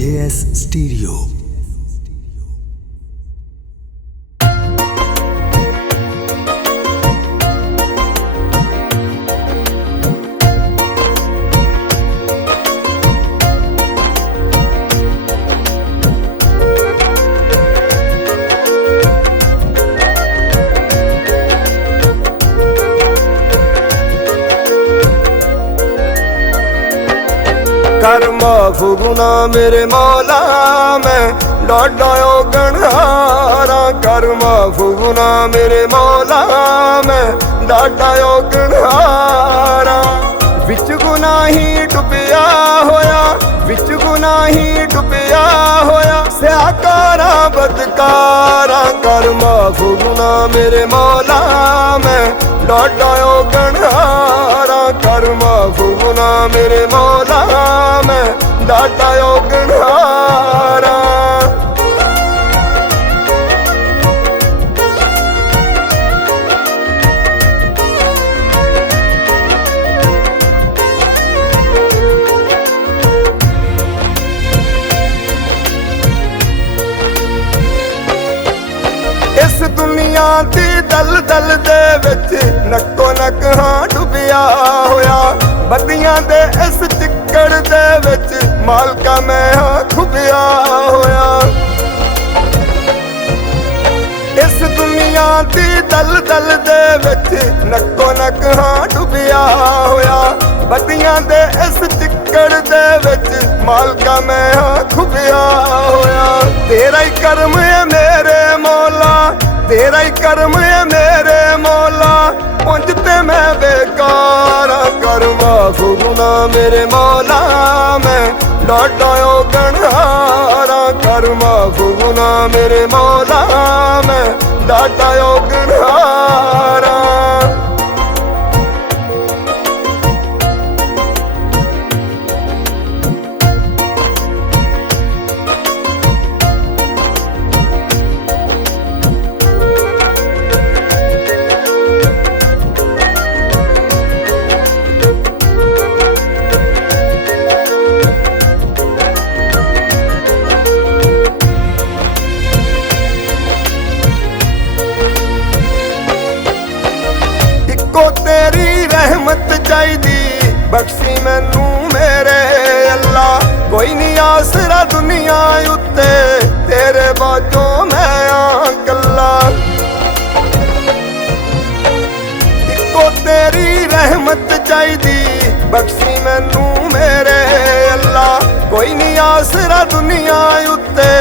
JS Stereo। कर माफ गुना मेरे मौला, मैं डाढ़ा गणहारा। कर माफ गुना मेरे मौला, मैं डाढ़ा गणहारा। विच गुनाही डुबिया होया, विच गुनाही डुबिया होया। स्याकारा बदकारा कर माफ गुना मेरे मौला, मैं डाढ़ा गणहारा। कर माफ गुना मेरे मौला, मैं डाढ़ा गणहारा। इस दुनिया दी दलदल दे विच नक्को नक हां डुबिया होया। बदियां दे इस चिक्कड़ दे विच मालका मैं हां खुबिया होया। इस दुनिया दी दलदल दे विच नक्को नक हां डुबिया होया। बदियां दे इस चिक्कड़ दे विच मालका मैं हां खुबिया होया। तेरा ही करम है मेरे मौला, तेरा ही करम है मेरे मौला। उंज ते मैं बेकार कर माफ गुना मेरे मौला, मैं डाढ़ा गणहारा। कर माफ गुना मेरे मौला, मैं डाढ़ा गणहारा। तेरी रहमत चाहिदी बख्शी मैनू मेरे अल्लाह। कोई नहीं आसरा दुनिया उत्ते, तेरे बाजों मैं आं कल्ला। इको तेरी रहमत चाहिदी बख्शी मैनू मेरे अल्लाह। कोई नहीं आसरा दुनिया उत्ते,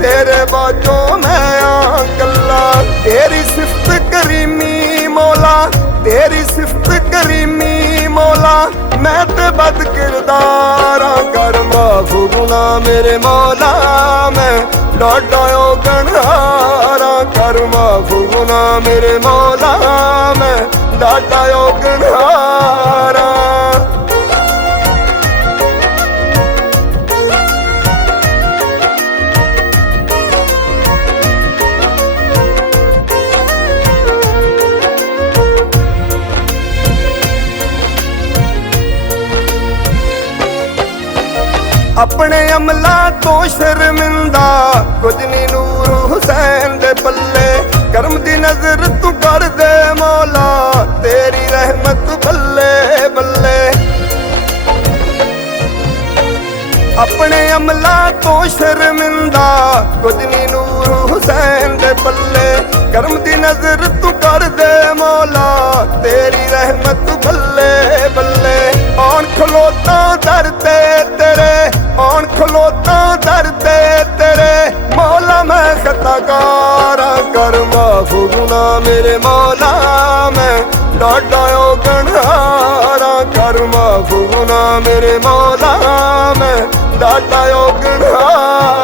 तेरे बाजों मैं आं कल्ला। तेरी सिफत करीमी मौला, तेरी सिफत करीमी मौला। मैं ते बद किरदार कर माफ गुना मेरे मौला, मैं डाढ़ा गणहारा। कर माफ गुना मेरे मौला, मैं डाढ़ा गणहारा। अपने अमला तो शर्मिंदा कुछ नी नूर हुसैन दे पल्ले। करम दी नजर तू कर दे मौला, तेरी रहमत बल्ले बल्ले। अपने अमला तो शर्मिंदा कुछ नी नूर हुसैन दे पल्ले। करम दी नजर तू कर दे मौला, तेरी रहमत बल्ले बल्ले। औन खलोता दर ते तेरे, औन खलोता दर ते तेरे मौला। मैं खताकार कर माफ गुना मेरे मौला, मैं डाढ़ा गणहारा। कर माफ गुना मेरे मौला, मैं डाढ़ा गणहारा।